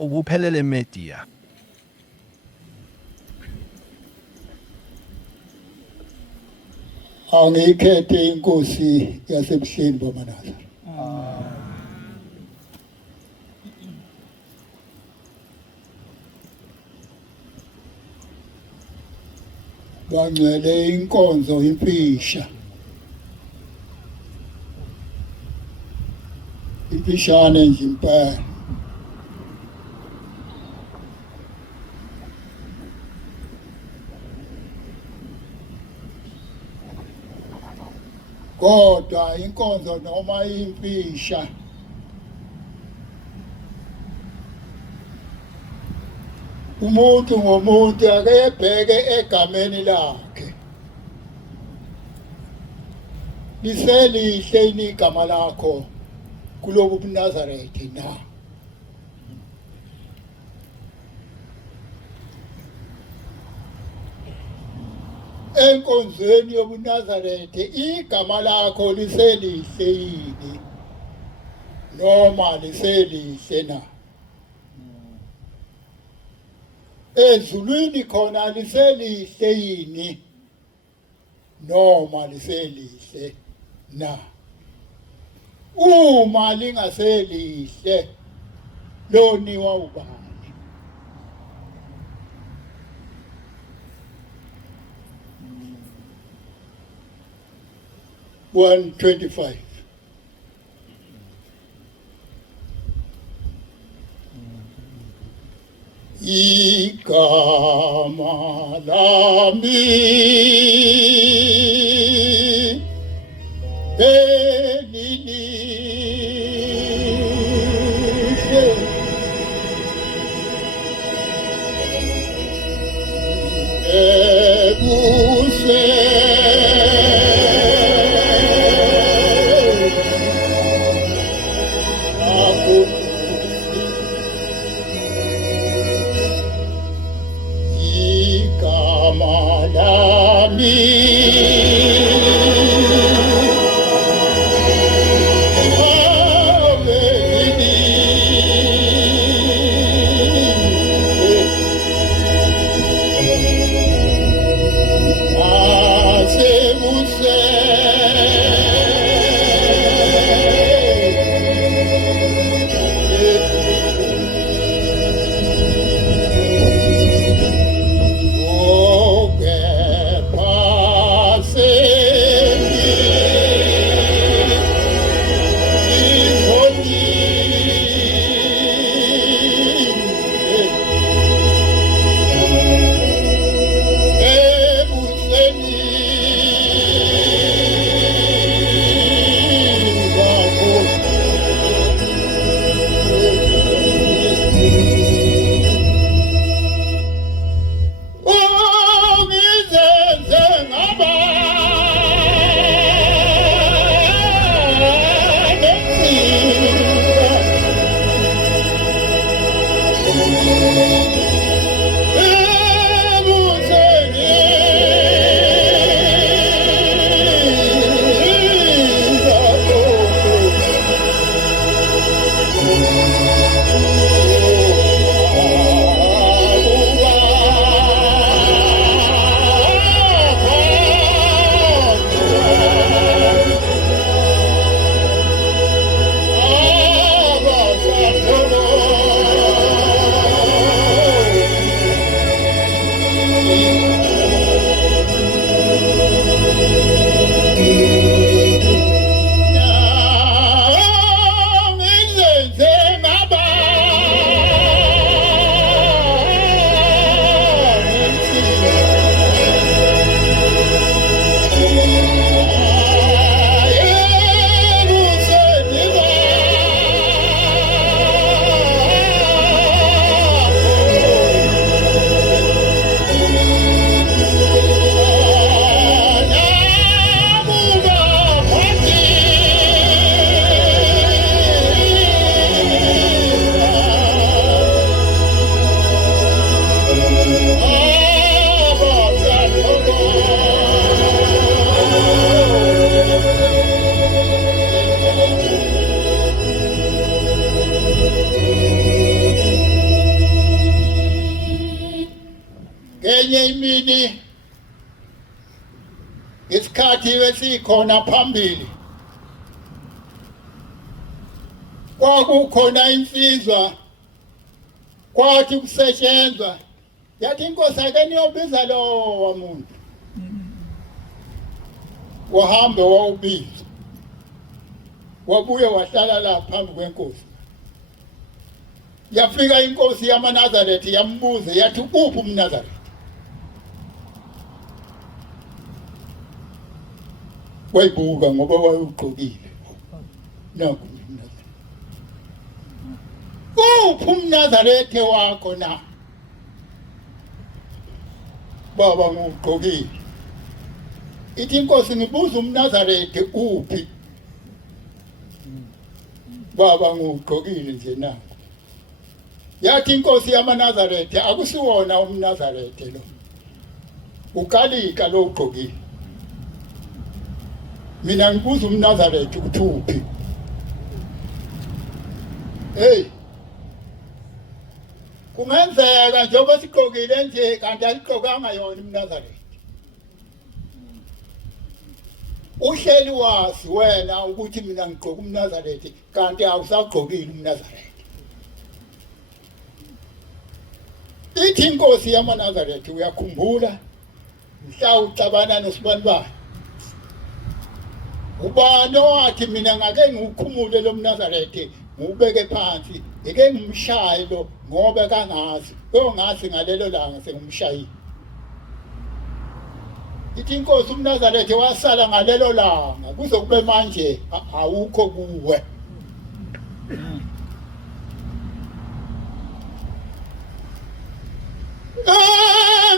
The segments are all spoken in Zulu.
ukuphelele media. Angikhethe inkosi yasebuhleni bamanasa. Bangcwele inkonzo impisha. Impishane nje impela. Kodwa inkonzo noma impisha umuntu ngomuntu ake ebheke egameni lakhe. Liselihle igama lakho kulobu buNazaretha na. Enkonzweni yobuNazaretha igama lakho liselihle yini noma liselihle na. Ezulwini khona liselihle yini noma liselihle na. Uma lingaselihle loniwa ubani. 125. Igama lami elihle imini isikhathi esikhona phambili kwakukhona insizwa kwathi kusetshenzwa yathi inkosi ake niyobiza lowo muntu wahambe wawubiza wabuye wahlala la phambi kwenkosi yafika inkosi yamaNazaretha yambuza yathi uphi umNazaretha wayibuka ngoba wayugqokile nakho umNazaretha uphi umNazaretha wakho na baba ngugqokile ithi inkosi ngibuza umNazaretha uphi baba ngugqokile nje nakho yathi inkosi yamaNazaretha akusiwona umNazaretha lo ukalika lo ugqokile mina ngibuza umNazaretha ukuthi uphi hey kungenzeka njengoba sigqokile nje kanti asigqokanga yona umNazaretha uhleli wazi wena ukuthi mina ngigqoka umNazaretha kanti awusagqokile umNazaretha ithi inkosi yamaNazaretha uyakhumbula mhla uxabana noSibanibani ubani owathi mina ngake ngiukhumule lo mNazaretha ngubeke phansi eke ngimshaye lo ngoba kangazi ongazi ngalelo langa sengimshayile ithi inkosi umNazaretha wasala ngalelo langa kuzokube manje awukho kuwe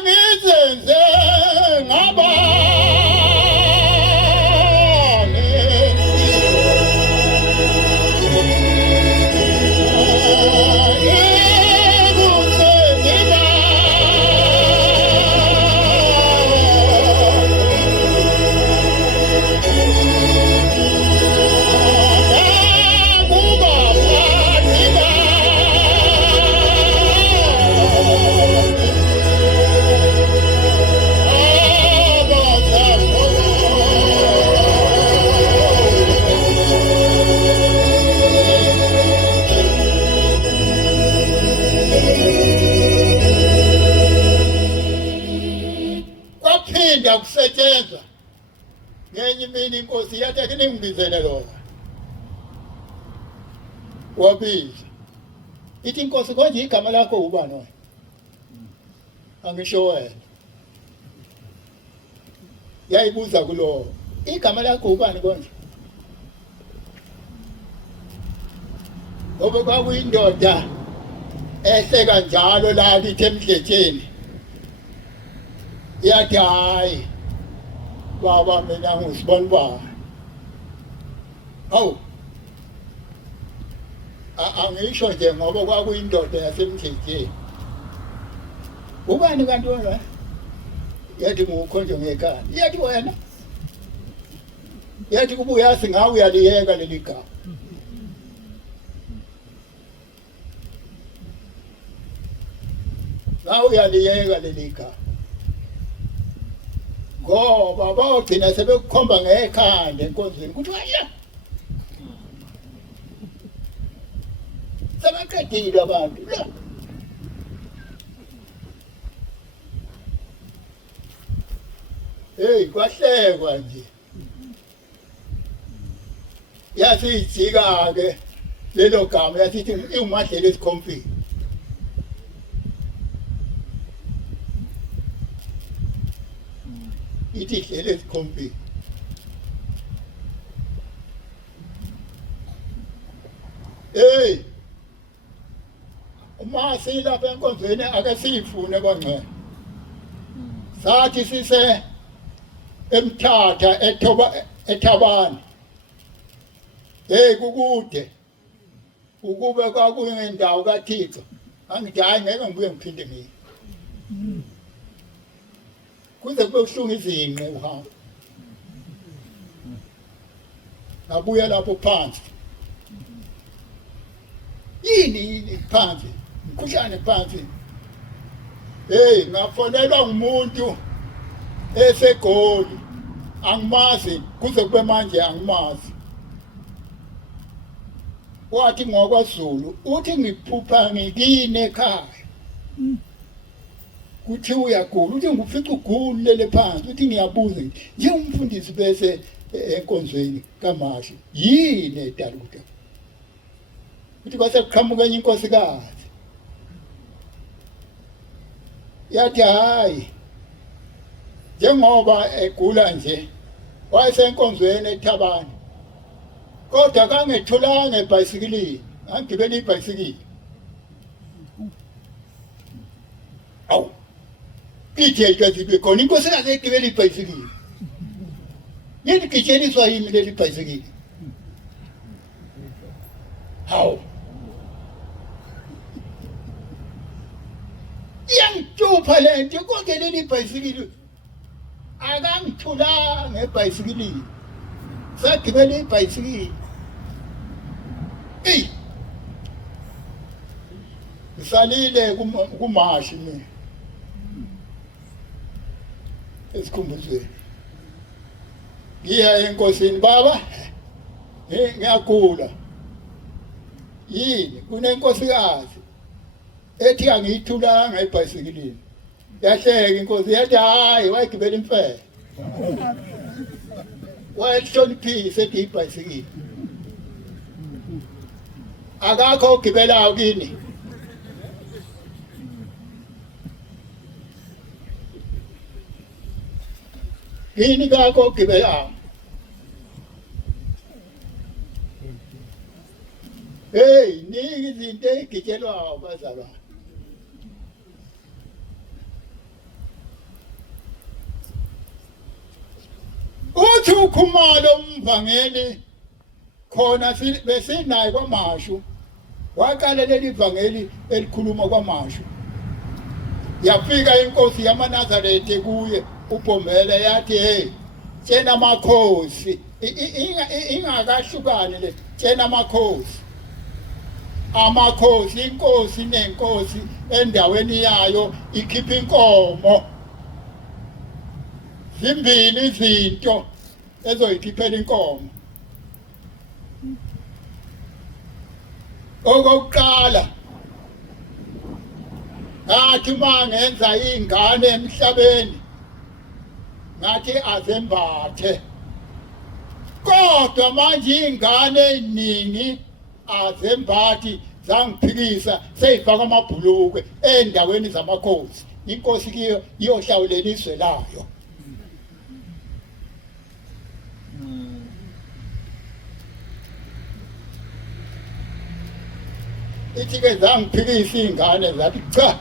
ngizenze ngaba kusetshenzwa ngenye imini inkosi yathi ake ningibizele lo wabiza ithi inkosi konje igama lakho ubani wena angisho wena yayibuza kulo igama lakho ubani konje ngoba kwakuyindoda ehleka njalo la lithi emdletsheni yathi hayi baba mina nguSibanibani awu angisho nje ngoba kwakuyindoda yasemdletsheni ubani kanti wena yathi ngukhonje ngekhaya yathi wena yathi kubuya yathi ngawe uyaliyeka leli gama ngawe uyaliyeka leli gama ngoba bagcina sebekukhomba ngekhanda enkonzweni ukuthi waya sebaqedile abantu la hey kwahlekwa nje yathi ijika ke lelo gama yathi iumadlela esikhomfini ithi hlele esikhomfini hey uma silapha enkonzweni ake siyifune kwangcwele sathi sise eMthatha eThabani hey kukude ukube kwakuyendawo kaThixo angithi hayi ngeke ngibuye ngiphinde ngiye kuze kube kuhlunga izinqe uhamba nabuya lapho phansi yini phansi mkhushane phansi hey ngafonelwa ngumuntu eseGoli angimazi kuze kube manje angimazi wathi ngokwaZulu uthi ngiphupha ngikine ekhaya kuthi uyagula uthi ngifica ugula lele phansi uthi ngiyabuza nje umfundisi bese enkonzweni kaMashi yini edaluda uthi kwase kuqhamuka enye inkosikazi yathi hayi njengoba egula nje wayesenkonzweni eThabane kodwa kangethulanga ebhayisikilini angigibela ibhayisikili awu DJ kazibe khona inkosikazi egibela ibhayisikili yini kicheliswa yini leli bhayisikili hawu iyangitshupha lento konke leli bhayisikili akangithulanga ebhayisikilini sagibela ibhayisikili ngisalile kuMashi mina esikhumbuzweni ngiya enkosini baba ngiyagula yini kunenkosikazi ethi angiyithulanga ebhayisikilini yahleka inkosi yathi hayi wayigibela imfene wayihloniphisa ethi ibhayisikili akakho ogibelayo kini yini kakho ogibelayo hey niki izinto ezigitshelwayo bazalwane uthi ukhumalo umvangeli khona besinaye kwaMashu waqala leli vangeli elikhuluma kwaMashu yafika inkosi yamaNazaretha kuye uBhomele yathi hey tshena amakhosi ingakahlukani le tshena amakhosi inkosi nenkosi endaweni yayo ikhipha inkomo zimbili izinto ezoyikhiphela inkomo okokuqala ngathi mangenza ingane emhlabeni ngathi azembathe kodwa manje ingane eziningi azembathi zangiphikisa seyifaka amabhulukwe endaweni zamakhosi inkosi kiyo iyohlawulela izwe layo ithi-ke zangiphikisa iy'ngane zathi cha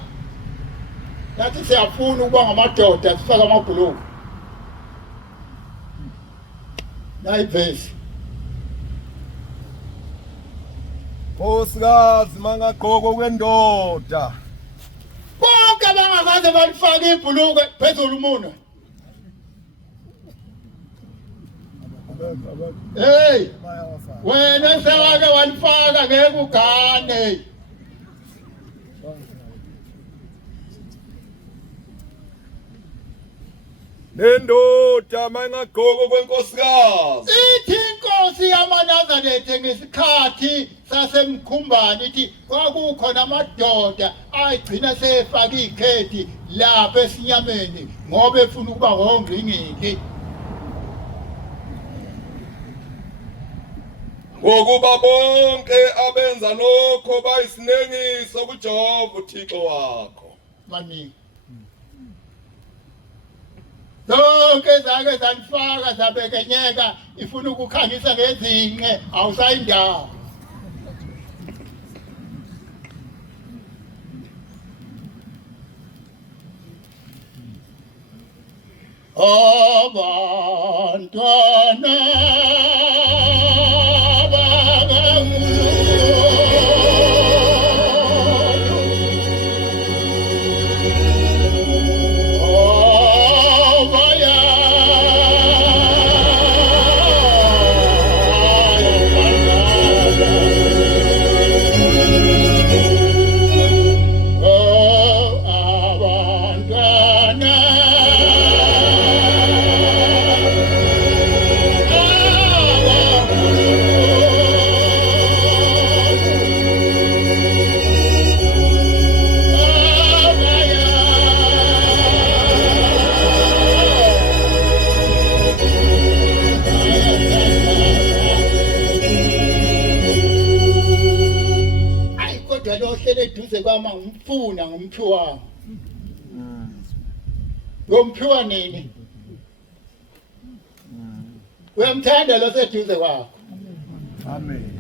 nathi siyafuna ukuba ngamadoda sifake amabhulukwe nayivesi Nkosikazi mangagqoko kwendoda bonke abangakaze balifaka ibhulukwe phezulu umunwe hey wena sewake walifaka ngeke ugane nendoda mangagqoko kwenkosikazi ithi inkosi yamaNazaretha ngesikhathi sasemkhumbani ithi kwakukhona amadoda ayigcina sefaka ikhethi lapha esinyameni ngoba efuna ukuba ngongqingili ngokuba bonke abenza lokho bayisinengiso kuJehova uThixo wakho maningi zonke zake zanifaka zabekenyeka ifuna ukukhangisa ngezinqe awusayindawo abantwana lohlele eduze kwama ngimfuna ngomphiwa wami. Ngomphiwa nini? Uyamthanda lo seduze kwakho. Amen.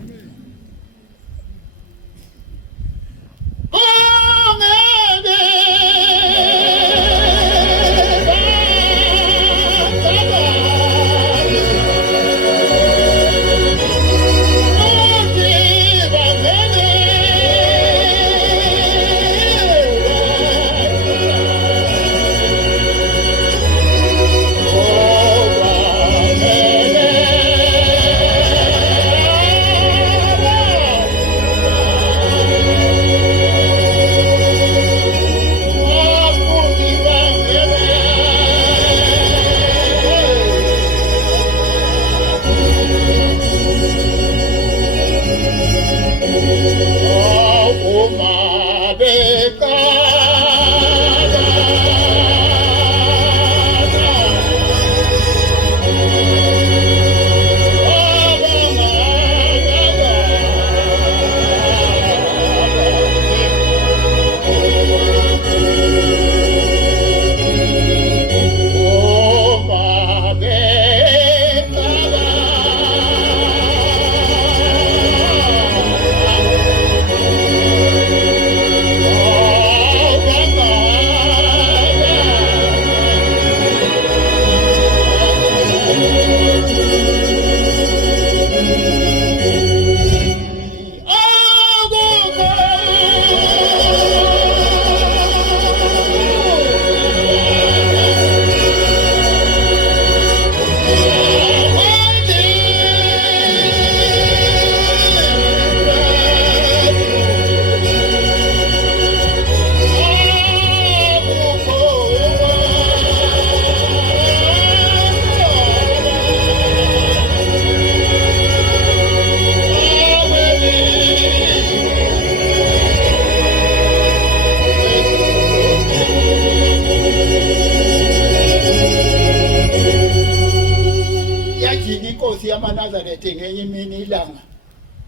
yamanazarete ngenye imini ilanga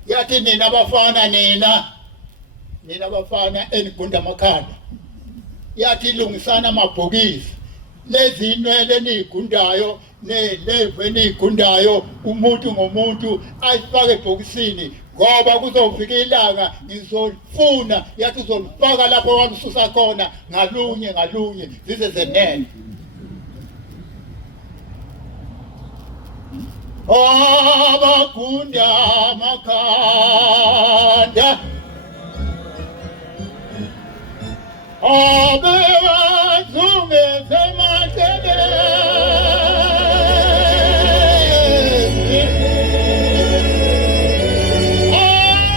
yathi nina bafana enigunda amakhanda yathi lungisana amabhokisi lezi inwele nigundayo nelevu enigundayo umuntu ngomuntu ayifake ebhokisini ngoba kuzofika ilanga ngizofuna yathi uzolifaka lapho walususa khona ngalunye zize zenene. Abagunda amakhanda abewazungeze emaceleni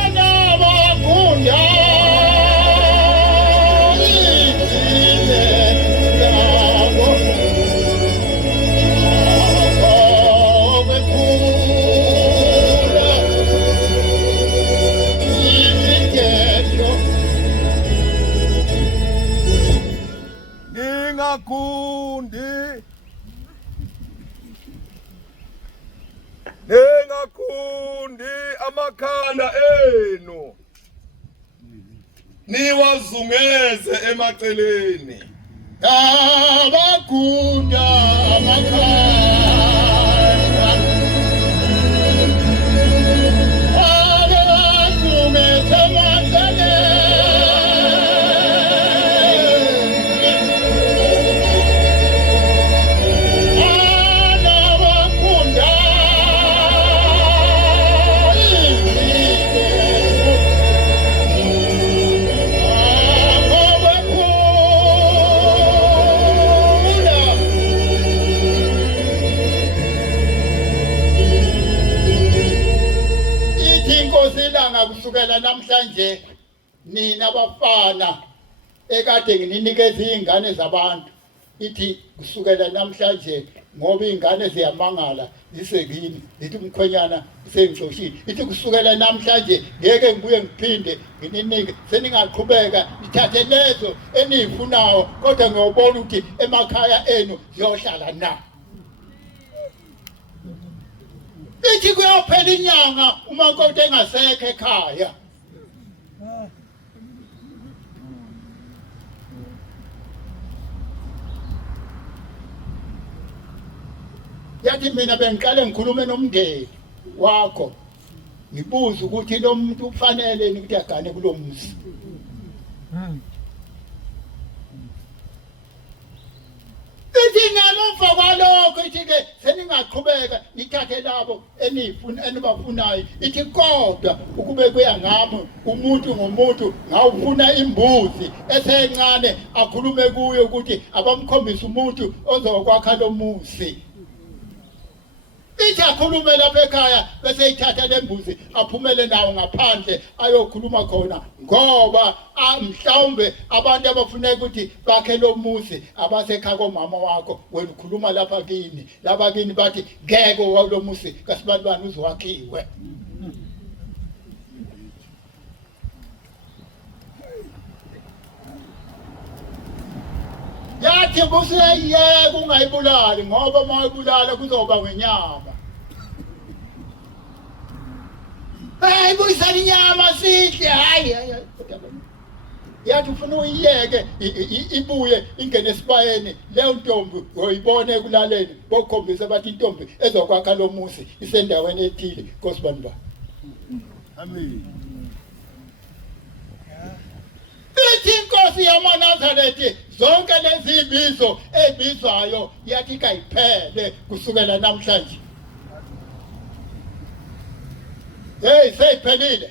anabagunda izile zabo Ningakundi amakhanda enu niwazungeze emaceleni abagunda amakhanda abewazungeze emaceleni kusukela namhlanje nina bafana ekade ngininikeza izingane zabantu ithi kusukela namhlanje ngoba izingane ziyamangala zisekini ithi umkhwenyana sengixoshile ithi kusukela namhlanje ngeke ngibuye ngiphinde ngininike seningaqhubeka ithathe lezo enizifunayo kodwa ngiyobona ukuthi emakhaya enu ziyohlala na. Ithi kuyophela inyanga umakoti engasekho ekhaya yathi mina bengiqale ngikhulume nomndeni wakho ngibuza ukuthi lo muntu ufanele ukuthi agane kulomuzi ithi ngemuva kwalokho ithi-ke seningaqhubeka nithathe labo enibafunayo ithi kodwa ukube kuya ngami umuntu ngomuntu ngawufuna imbuzi esencane akhulume kuyo ukuthi abamkhombise umuntu ozokwakha lo muzi ithi akhulume lapha ekhaya bese ithatha lembuzi aphumele nawo ngaphandle ayokhuluma khona ngoba mhlawumbe abantu abafuneka ukuthi bakhe lo muzi abasekhaya komama wakho wena ukhuluma lapha kini laba kini bathi ngeke lo muzi kasibani uzowakhiwe yathi buseyeke ungayibulali ngoba mayibulala kuzoba ngenyama hayi buyisana inyama sihle hayi yathi ufuna uyiyeke ibuye ingene esibayeni leyo ntombi uyibone ekulaleni bokhombisa bathi intombi ezokwakha lo muzi isendaweni ethile nkosibani ba amen ithi inkosi yamaNazaretha zonke lezi ibizo ebizwayo yathi kayiphele kusukela namhlanje hey seyiphelile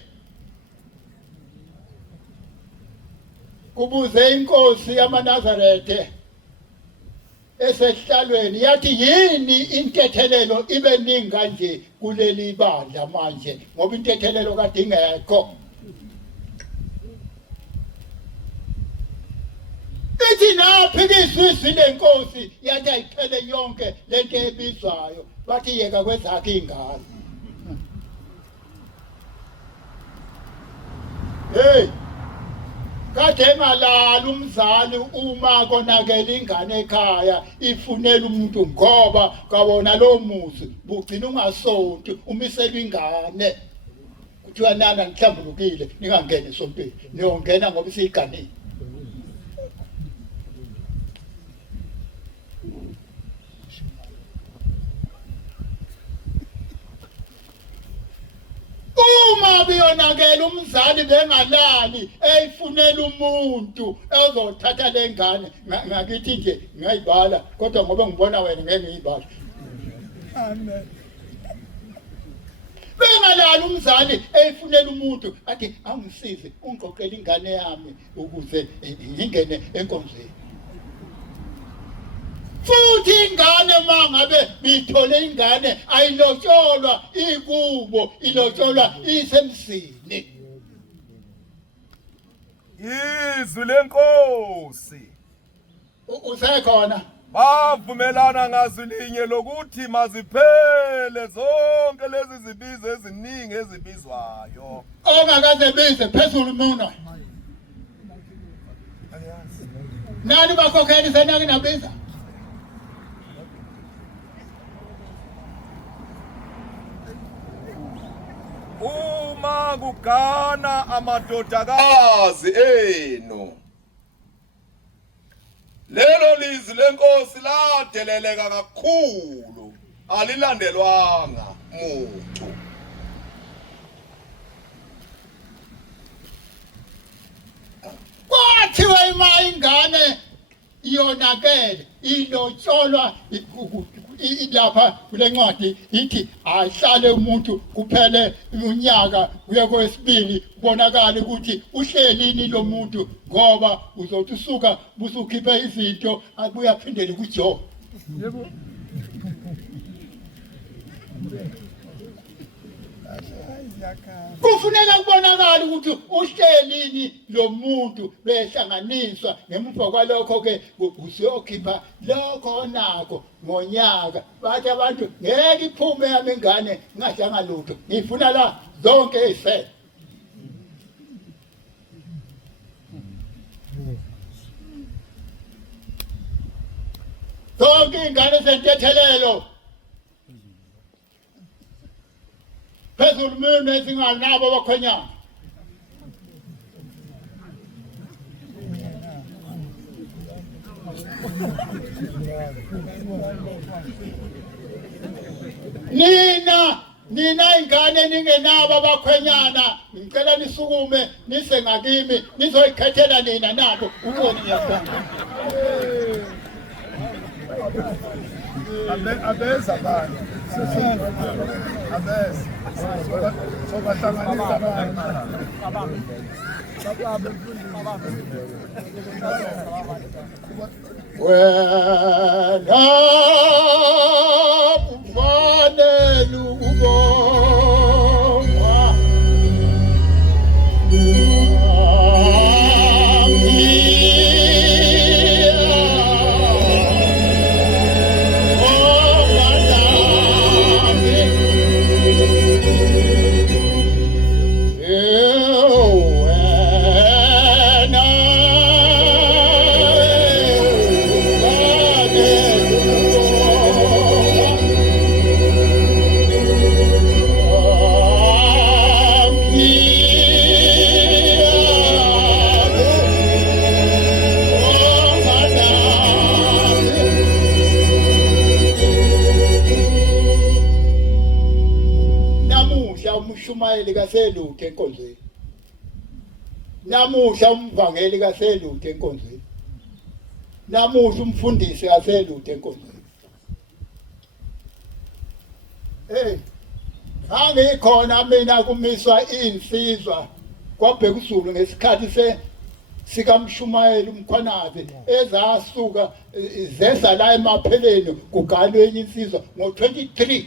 kubuze inkosi yamaNazaretha esehlalweni yathi yini intethelelo ibe ningi kanje kuleli bandla manje ngoba intethelelo kade ingekho ithi naphikiswa izile nkosi yathi ayiphele yonke lento ebizwayo bathi yeka kwezakhe ingane hey kade engalala umzali uma konakela ingane ekhaya ifunela umuntu ngoba kabona lo muzi bugcina ungasonti umiselwe ingane kuthiwa nana nihlambulukile ningangena esontweni niyongena ngoba isiganile uma biyonakela umzali bengalali eyifunela umuntu ezothatha lengane ngakithi nje ngiyayibala kodwa ngoba ngibona wena ngeke ngiyibala amen bengalali umzali eyifunela umuntu athi angisize ungiqoqele ingane yami ukuze ngingene enkonzweni futhi ingane mangabe bithole ingane ayilotsholwa ikubo ilotsholwa isemsini izwi lenkosi usekhona bavumelana ngazwi linye lokuthi maziphele zonke lezi zibizo eziningi ezibizwayo ongakaze bize phezulu mina nani bakhokheli senake nabiza uma kugana amadodakazi enu lelo lizwi lenkosi ladeleleka kakhulu alilandelwanga muntu kwathiwa ima ingane iyonakele ilotsholwa ilapha kule ncwadi ithi ahlale umuntu kuphele unyaka kuye kwesibili kubonakala ukuthi uhlelini lo muntu ngoba uzothi usuka busukhiphe izinto abuye aphindele kuJob yebo kufuneka kubonakala ukuthi uhlelini lo muntu behlanganiswa ngemuva kwalokho ke usiyokhipha lokho nako ngonyaka bathi abantu ngeke iphume yami ingane ngadlanga lutho ngifuna la zonke ezisele zonke ingane zentethelelo phezulu mina ezinganabo abakhwenyana nina ingane ningenabo abakhwenyana ngicela nisukume nise ngakimi nizoyikhethela nina nabo ukubona ngiyathanda abeza abantu abeza sobahlanganisa abantu wena kufanele ukubonga umshumayeli kaSeluthe enkonzweni namuhla umvangeli kaSeluthe enkonzweni namuhla umfundisi kaSeluthe enkonzweni angikhona mina kumiswa insizwa kwaBhekuzulu ngesikhathi sikamshumayeli umkhwanazi ezasuka zesa la emapheleni kugalwe enye insizwa ngo-23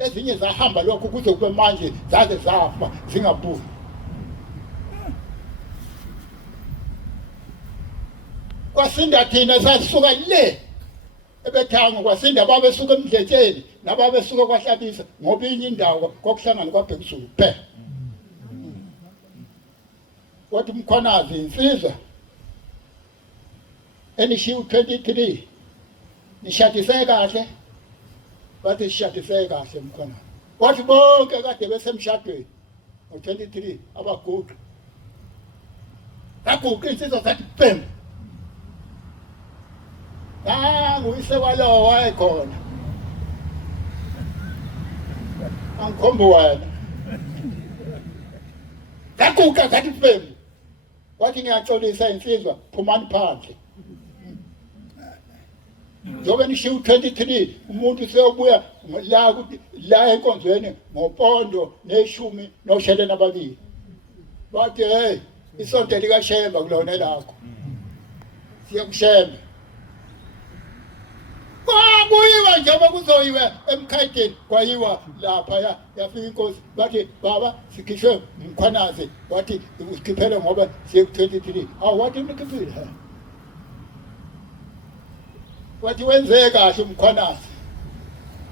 ezinye zahamba lokho kuze kube manje zaze zafa zingabuyi kwasinda thina sasuka le ebethango kwasinda babesuka emdletsheni nababesuka kwahlabisa ngoba inye indawo kokuhlangana kwaBhekuzulu phela wathi umkhwanazi insizwa enishiya 23 nishadise kahle bathi sishadise kahle mkhona wathi bonke kade besemshadweni ngo-23 abaguqa baguqa insizwa zathi bhem nguyise walowo wayekhona angikhombe wena zaguqa zathi bhem wathi ngiyaxolisa insizwa phumani phandle njobe nishiya 23 umuntu seyobuya la enkonzweni ngopondo neshumi noshelena ababili bathi hey isonto likaShemba kulona lakho siyakushemba kwakuyiwa njengoba kuzoyiwa emkhayideni kwayiwa lapha yafika inkosi bathi baba sikhishwe umkhwanazi wathi usikhiphele ngoba siye ku-23 wathi unikhiphile wathi wenze kahle umkhwanazi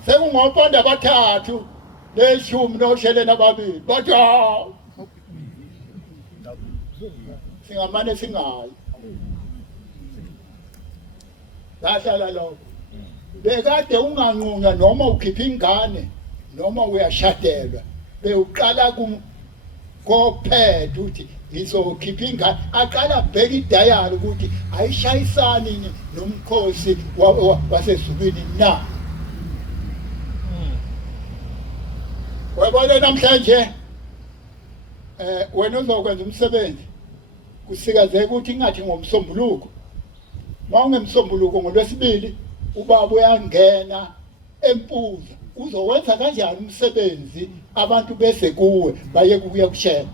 sekungoponda abathathu neshumi noshelena ababili bathi singamane singayi lahlala lokho bekade unganqunywa noma ukhipha ingane noma uyashadelwa bewuqala kophethe uthi ngizokhipha ingane aqala bheka idayari ukuthi ayishayisani nomkhosi wasezulwini na wabona namhlanje wena uzokwenza umsebenzi kusikazeka ukuthi ingathi ngomsombuluko mawungemsombuluko ngolwesibili ubaba uyangena empuza uzowenza kanjani umsebenzi abantu bese kuwe baye kuya kushela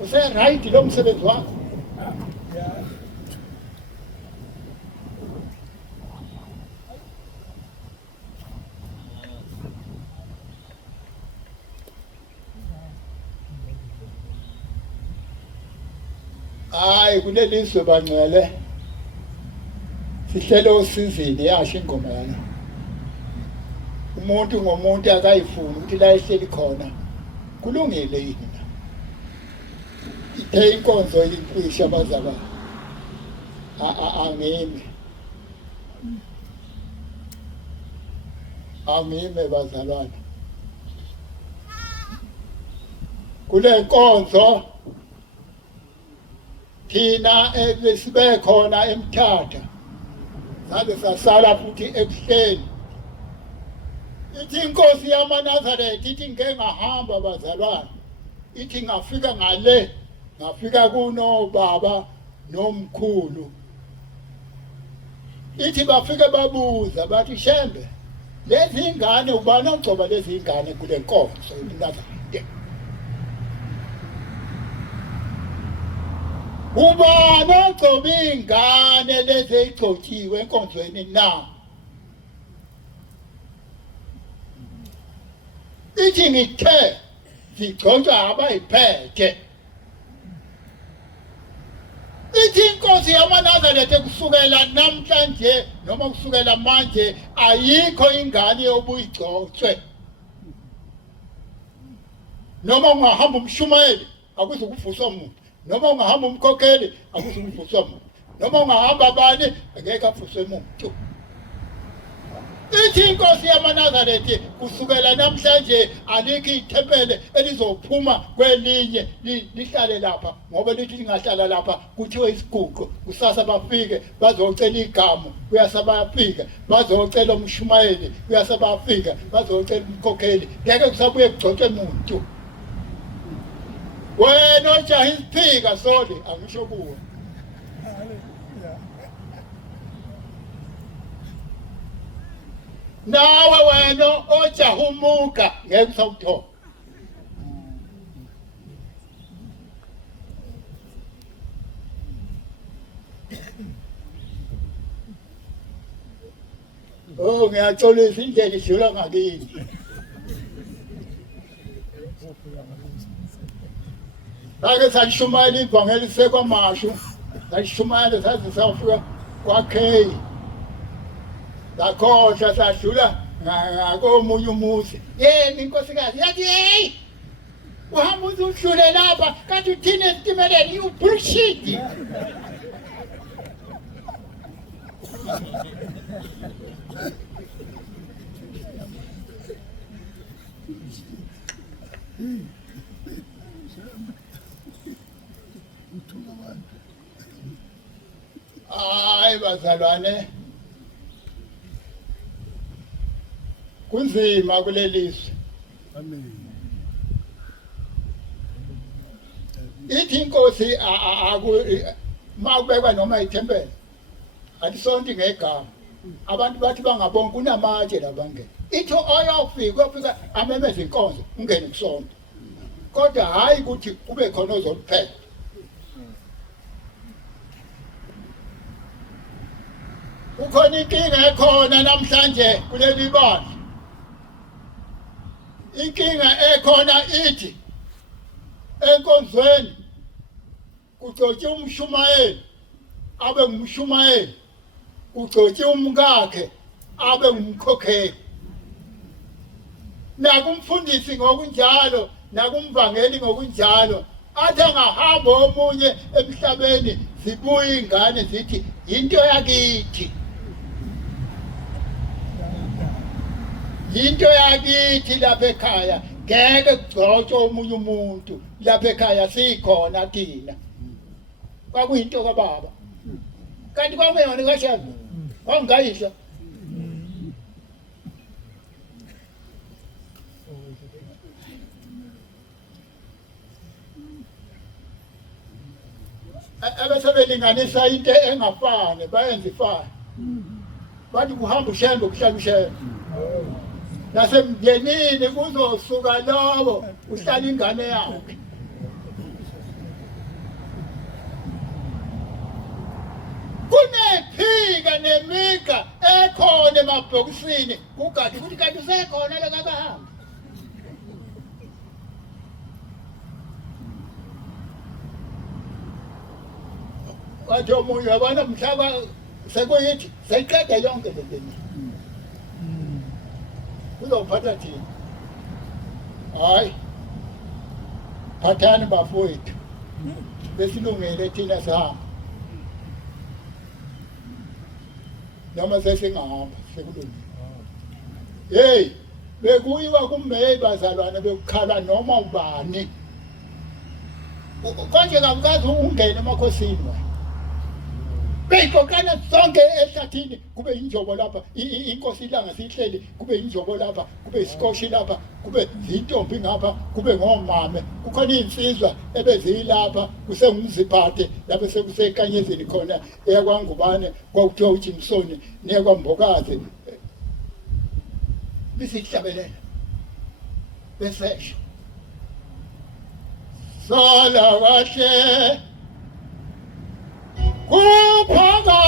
use right lo msebenzi wakho hayi kulelizwe bangcwele sihlele osizini yasho ingoma yana umuntu ngomuntu akayifuni ukuthi la ihleli khona kulungile yini ithe inkonzo yimfisha abazaba angime bazalwana kule nkonzo thina besibe khona eMthatha sabe sasala futhi ebuhleni ithi inkosi yamaNazaretha ithi ngeke ngahamba bazalwane ithi ngafika ngale ngafika kuno baba nomkhulu ithi bafike babuza bathi Shembe lezi ingane ubani ogcoba lezi ingane kule nkonzo yomNazaretha ubani ogcoba ingane lezi igcotshiwe enkonzweni na ithi ngithe zigcotshwa abayiphethe ithi inkosi yamaNazaretha kusukela namhlanje noma kusukela manje ayikho ingane yobuyigcotshwe noma ungahamba umshumayeli akuzukuvuswa umuntu noma ungahamba umkhokheli akuzukuvuswa umuntu noma ungahamba abani angeke avuswe umuntu ithi inkosi yamaNazaretha kusukela namhlanje alikho ithempele elizophuma kwelinye lihlale lapha ngoba lithi lingahlala lapha kuthiwe isiguqo kusasa bafike bazocela igama kuyasa bayafika bazocela umshumayeli kuyasa bayafika bazocela umkhokheli ngeke kusabuye kugcotshwe umuntu wena ojaha isiphika sole angisho kuwe nawe wena ojaha umuka ngeke usawuthola oh ngiyaxolisa indlela idlula ngakini ake salishumayela ivangeli lisekwamashu salishumayela saze safika kwaKhay lakhohlwa sadlula ngakomunye umuzi yena inkosikazi yathi hey uhamba udlule lapha kanti uthini esitimeleni you bullshit hayi bazalwane kunzima kulelizwe ithi inkosi makubekwa noma ithempele alisonti ngegama abantu bathi bangabonke kunamatshe labangena ithi uyofika amemeza inkonzo ungene kusonto kodwa hayi ukuthi kube khona ozoliphela ukhona inkinga ekhona namhlanje kuleli bandla inkinga ekhona ithi enkonzweni kugcotshwe umshumayeli abe ngumshumayeli kugcotshwe umkakhe abe ngumkhokheli nakumfundisi ngokunjalo nakumvangeli ngokunjalo athi angahamba omunye emhlabeni zibuye ingane zithi into yakithi into yakithi lapha ekhaya ngeke kugcotshwe omunye umuntu lapha ekhaya sikhona thina kwakuyinto kababa kanti kwakuyona kaShembe kwangayisha abesebelinganisa into engafani bayenza ifana bathi kuhamba uShembe kuhlala uShembe nasemndenini kuzosuka lowo uhlala ingane yakhe kunephika nemika ekhona emabhokisini kugadi ukuthi kanti usekhona lekabahamba wathi omunye wabona mhlaba sekuyithi seyiqeda yonke le nto uzophatha thina hayi phathani bafowethu besilungele thina sihamba noma sesingahamba sekulungile hey bekuyiwa kummeli bazalwane bekukhala noma ubani konje kabukazi ungene emakhosini wena beyixoxana zonke ehlathini kube injobo lapha inkosi ilanga sihleli kube injobo lapha kube iskoshi lapha kube zintombi ngapha kube ngomame kukhona insizwa ebezilapha kusengumziphathe lapha sekusekanyezeni khona eyakwangubane kwakuthiwa uJimsoni neyakwambokazi bisihlabelela besesho sala kahle kuphaka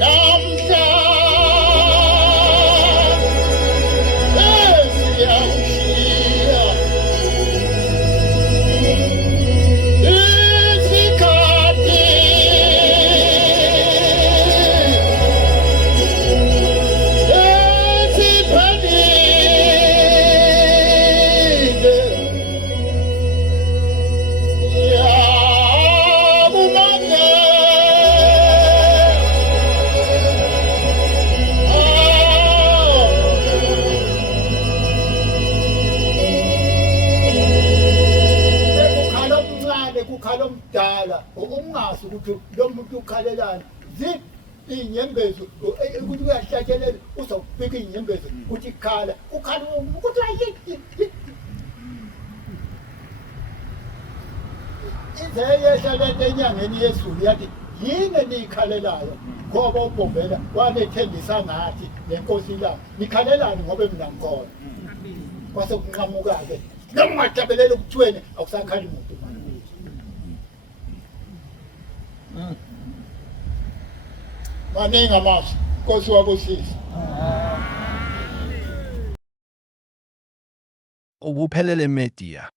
namhla esiyawushiya isikhathi ukhala omdala ungazi ukuthi lo muntu ukhalelana inyembezi ukuthi uyahlatshelela uzawubika inyembezi ukuthi khala ukhala ukuthi izeyehla lento enyangeni yezulu yathi yini niyikhalelayo ngoba uBombela wanethembisa ngathi lenkosi la nikhalelani ngoba mina ngikhona kwase kunqamuka-ke noma ungajabelela ukuthweni akusakhali muntu maningi amazwi nkosi wabusisa Ubuphelele Media.